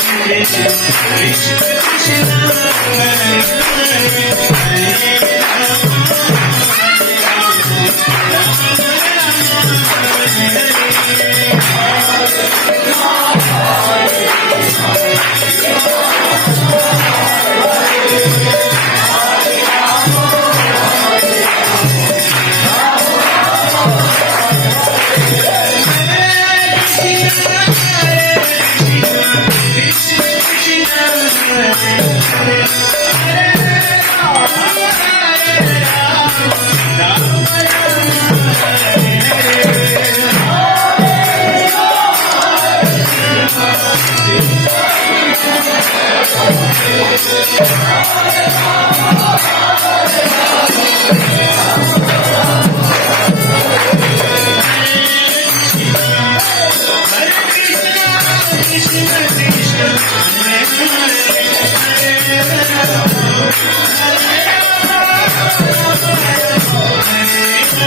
Thank you.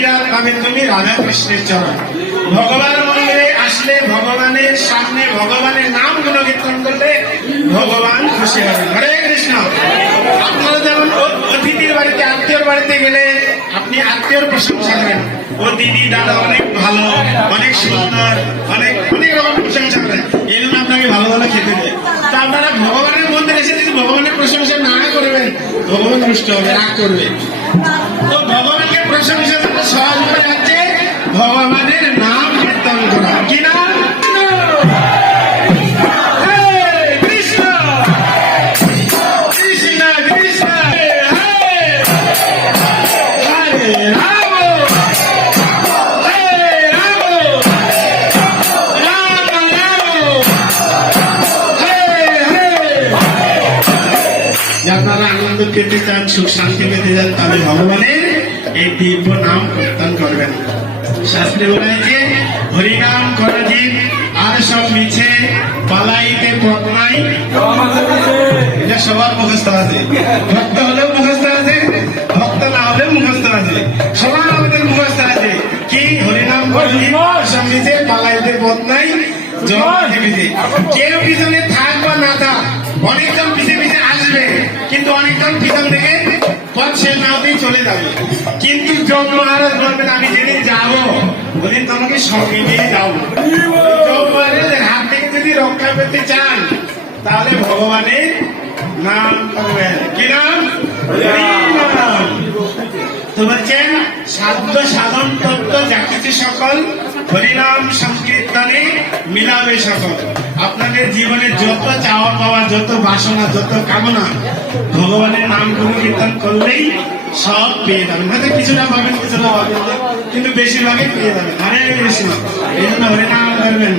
অচিরাত পাবে তুমি রাধা কৃষ্ণের চরণ। ভগবান মন্দিরে আসলে ভগবানের সামনে ভগবানের নামগুলো কীর্তন করলে ভগবান খুশি হবে। হরে কৃষ্ণ। আপনারা যেমন অতিথির বাড়িতে, আত্মীয়র বাড়িতে গেলে আপনি আত্মীয়র প্রশংসা করেন। ও দিদি, দাদা অনেক ভালো, অনেক সুন্দর, অনেক অনেক রকম প্রশংসা করেন। এই জন্য আপনাকে ভালো ভালো খেতে দেয়। তা আপনারা ভগবানের মন্দিরে এসে যদি ভগবানের প্রশংসা না করবেন, ভগবান রুষ্ট হবে, রাগ করবে। ভগবানের নাম কীর্তন করা। কি হরে যারা আনন্দ পেতে চান, সুখ শান্তি পেতে চান তাদের ভগবানের এই দিব্য নাম কীর্তন করবেন। শাস্ত্রে বলা হয়েছে হরিনাম করে জীব আর সব মিছে, পালাইতে পথ নাই। এটা সবার মুখস্থ আছে। ভক্ত হলেও মুখস্থ আছে, ভক্ত না হলেও মুখস্থ আছে। সবার আমাদের মুখস্থ আছে। কি হরিনাম করে সব মিছে, পালাইতে পথ নাই কেউ পিছনে থাক বা না থাক অনেকজন পিছে পিছে আসবে, কিন্তু অনেকজন পিছন থেকে পথ সে না হতেই চলে যাবে। কিন্তু যোগ মহারাজ বলবেন আমি যেদিন যাব। ওদিন তোমাকে সঙ্গে নিয়ে যাব যোগ মহারাজের হাত থেকে যদি রক্ষা পেতে চান, তাহলে ভগবানের নাম করবেন। কি নাম? নাম সকল হরিনাম সংকীর্তনে মিলাবে সকল। আপনাদের জীবনে যত চাওয়া পাওয়া, যত বাসনা, যত কামনা, ভগবানের নাম গুরু কীর্তন করলেই সব পেয়ে যাবেন। হয়তো কিছুটা পাবেন কিছুটা পাবেন কিন্তু বেশিরভাগই পেয়ে যাবেন। হরে বেশিরভাগ এই জন্য হরিনাম করবেন